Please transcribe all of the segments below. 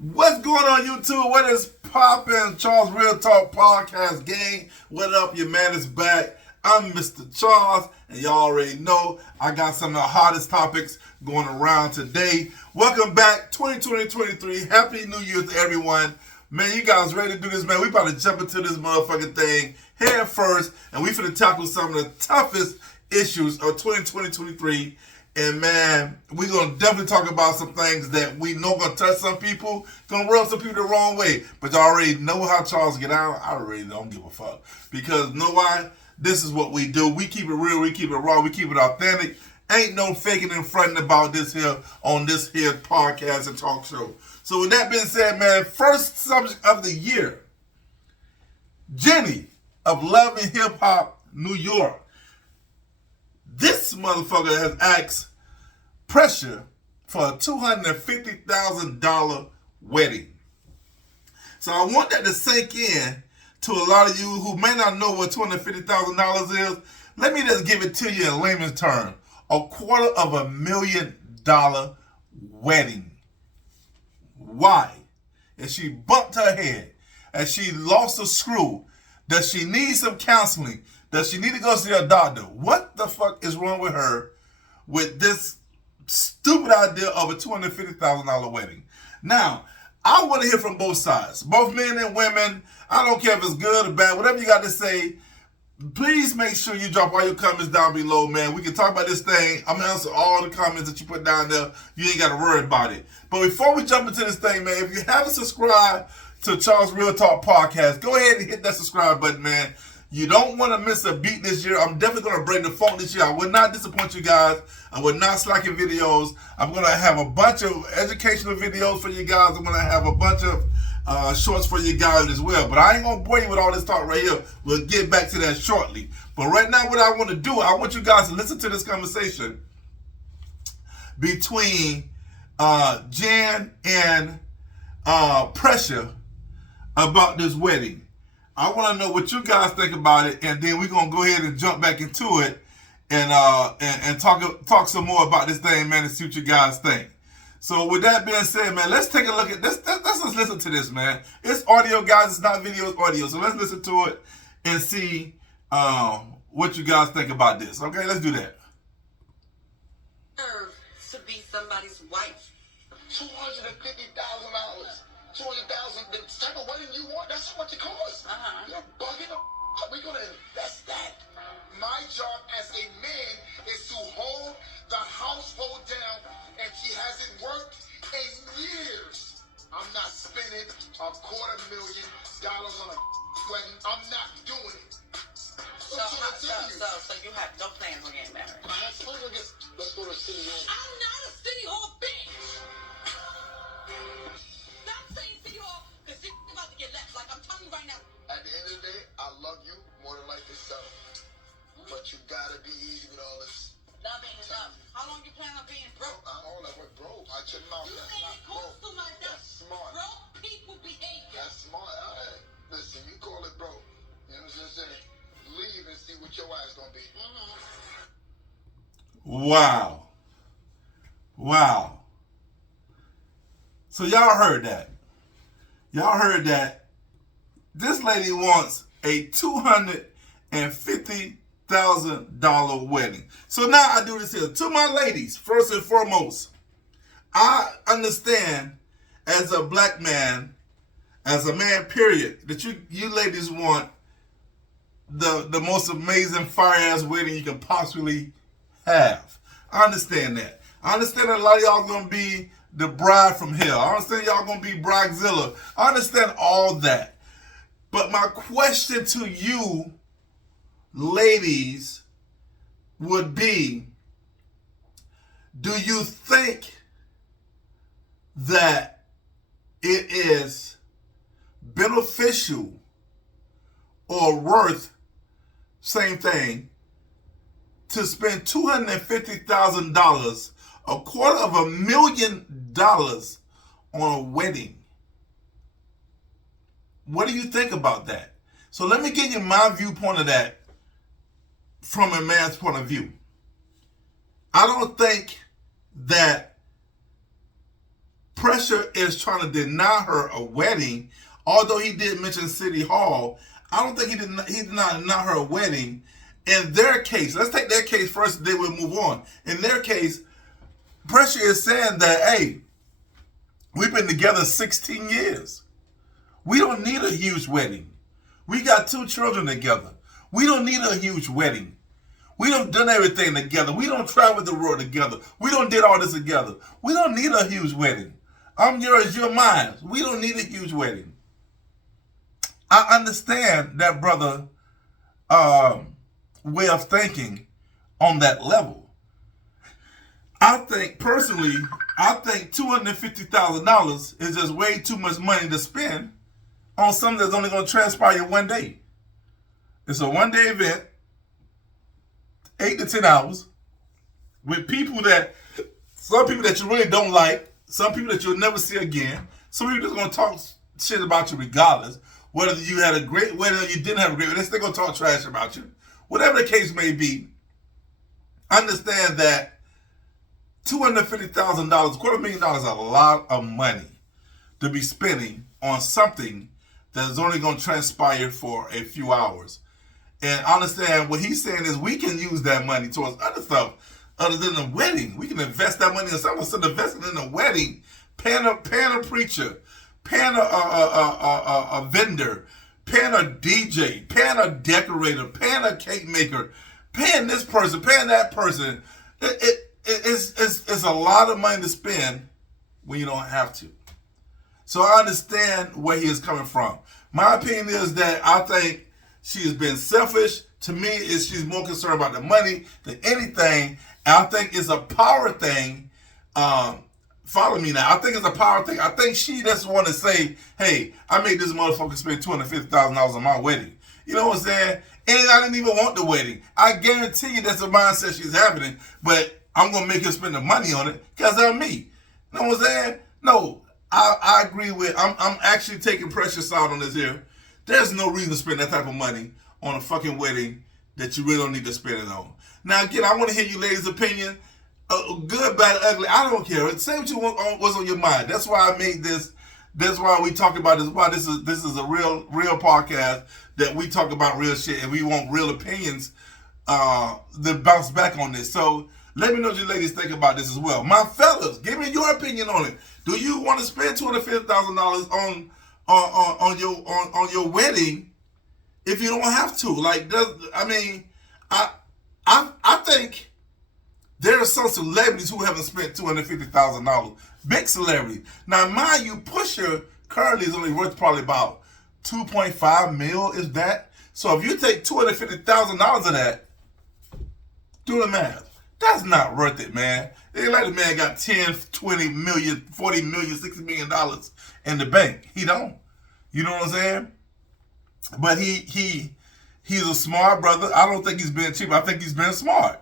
What's going on, YouTube? What is poppin'? Charles Real Talk Podcast gang. What up? Your man is back. I'm Mr. Charles, and y'all already know I got some of the hottest topics going around today. Welcome back, 2023. Happy New Year to everyone. Man, you guys ready to do this, man? We about to jump into this motherfucking thing head first, and we finna tackle some of the toughest issues of 2023. And man, we're gonna definitely talk about some things that we know gonna touch some people, gonna rub some people the wrong way. But y'all already know how Charles get out. I really don't give a fuck. Because you know why? This is what we do. We keep it real, we keep it raw, we keep it authentic. Ain't no faking and fronting about this here on this here podcast and talk show. So with that being said, man, first subject of the year. Jenny of Love and Hip Hop New York. This motherfucker has asked Pressure for a $250,000 wedding. So I want that to sink in to a lot of you who may not know what $250,000 is. Let me just give it to you in layman's terms. $250,000 wedding. Why? If she bumped her head, and she lost a screw, does she need some counseling? Does she need to go see a doctor? What the fuck is wrong with her with this stupid idea of a $250,000 wedding? Now, I want to hear from both sides, both men and women. I don't care if it's good or bad, whatever you got to say. Please make sure you drop all your comments down below, man. We can talk about this thing. I'm going to answer all the comments that you put down there. You ain't got to worry about it. But before we jump into this thing, man, if you haven't subscribed to Charles Real Talk Podcast, go ahead and hit that subscribe button, man. You don't want to miss a beat this year. I'm definitely going to break the phone this year. I will not disappoint you guys. I will not slack in videos. I'm going to have a bunch of educational videos for you guys. I'm going to have a bunch of shorts for you guys as well. But I ain't going to bore you with all this talk right here. We'll get back to that shortly. But right now, what I want to do, I want you guys to listen to this conversation between Jen and Pressure about this wedding. I want to know what you guys think about it, and then we're gonna go ahead and jump back into it and talk some more about this thing, man, and see what you guys think. So with that being said, man, let's take a look at this. Let's just listen to this, man. It's audio, guys. It's not video, it's audio. So let's listen to it and see what you guys think about this. Okay, let's do that. To be somebody's wife. $250,000. 200,000. The type of wedding you want, that's how much it costs. You're bugging the we're gonna invest that. My job as a man is to hold the household down, and she hasn't worked in years. I'm not spending $250,000 on a wedding. I'm not doing it. So you have no plans on getting married? Let's go to City Hall. I'm not a City Hall bitch. Stop saying City Hall, because you're about to get left. Like I'm telling you right now. At the end of the day, I love you more than life itself. But you gotta be easy with all this. Love ain't enough. How long you plan on being broke? I'm all that word broke. I should know. You That's say not it costs broke. too much. That's smart. Broke people behavior. That's smart. All right. Listen, you call it broke. You know what I'm saying? Leave and see what your ass gonna be. Wow. So y'all heard that. Y'all heard that. This lady wants a $250,000 wedding. So now I do this here. To my ladies, first and foremost, I understand as a black man, as a man, period, that you ladies want the most amazing fire-ass wedding you can possibly have. I understand that. I understand that a lot of y'all gonna be the bride from hell. I understand y'all gonna be bridezilla. I understand all that. But my question to you, ladies, would be, do you think that it is beneficial or worth, same thing, to spend $250,000, $250,000 on a wedding? What do you think about that? So let me give you my viewpoint of that from a man's point of view. I don't think that Pressure is trying to deny her a wedding, although he did mention City Hall. I don't think he did not deny her a wedding. In their case, let's take their case first, then we'll move on. In their case, Pressure is saying that, hey, we've been together 16 years. We don't need a huge wedding. We got 2 children together. We don't need a huge wedding. We don't done everything together. We don't travel the world together. We don't did all this together. We don't need a huge wedding. I'm yours, you're mine. We don't need a huge wedding. I understand that brother way of thinking on that level. I think personally, $250,000 is just way too much money to spend on something that's only going to transpire one day. It's a one-day event, 8 to 10 hours, with some people that you really don't like, some people that you'll never see again, some people that's going to talk shit about you regardless, whether you had a great wedding or you didn't have a great wedding, they're still going to talk trash about you. Whatever the case may be, understand that $250,000, $250,000 is a lot of money to be spending on something that is only going to transpire for a few hours. And understand what he's saying is we can use that money towards other stuff other than the wedding. We can invest that money in something instead of investing in a wedding, paying a preacher, paying a vendor, paying a DJ, paying a decorator, paying a cake maker, paying this person, paying that person. It's a lot of money to spend when you don't have to. So I understand where he is coming from. My opinion is that I think she has been selfish. To me, she's more concerned about the money than anything. And I think it's a power thing. Follow me now. I think it's a power thing. I think she just want to say, hey, I made this motherfucker spend $250,000 on my wedding. You know what I'm saying? And I didn't even want the wedding. I guarantee you that's the mindset she's having. But I'm going to make her spend the money on it because of me. You know what I'm saying? No, I agree with, I'm actually taking Precious side on this here. There's no reason to spend that type of money on a fucking wedding that you really don't need to spend it on. Now, again, I want to hear you ladies' opinion. Good, bad, ugly, I don't care. Say what you want, what's on your mind. That's why I made this. That's why we talk about this. Why this is a real podcast that we talk about real shit and we want real opinions that bounce back on this. So let me know what you ladies think about this as well. My fellas, give me your opinion on it. Do you want to spend $250,000 on your wedding if you don't have to? Like, I think there are some celebrities who haven't spent $250,000. Big celebrities. Now, mind you, Pusha currently is only worth probably about $2.5 million, is that? So if you take $250,000 of that, do the math. That's not worth it, man. It ain't like the man got 10, 20 million, 40 million, $60 million in the bank. He don't. You know what I'm saying? But he's a smart brother. I don't think he's been cheap. I think he's been smart.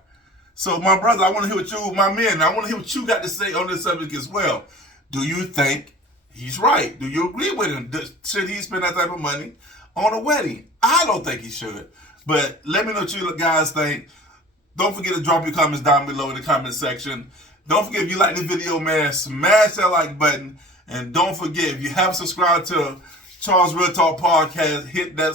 So my brother, I want to hear what you, my man, I want to hear what you got to say on this subject as well. Do you think he's right? Do you agree with him? Should he spend that type of money on a wedding? I don't think he should. But let me know what you guys think. Don't forget to drop your comments down below in the comment section. Don't forget, if you like this video, man, smash that like button. And don't forget, if you haven't subscribed to Charles Real Talk Podcast, hit that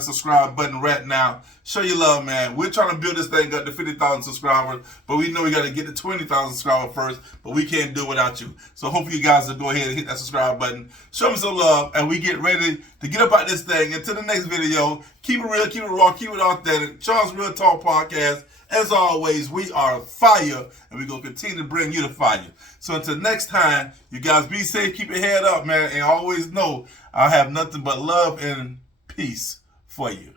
subscribe button right now. Show your love, man. We're trying to build this thing up to 50,000 subscribers, but we know we got to get to 20,000 subscribers first, but we can't do it without you. So hopefully you guys will go ahead and hit that subscribe button. Show me some love, and we get ready to get up out this thing. Until the next video, keep it real, keep it raw, keep it authentic. Charles Real Talk Podcast. As always, we are fire, and we're going to continue to bring you the fire. So until next time, you guys be safe, keep your head up, man, and always know I have nothing but love and peace for you.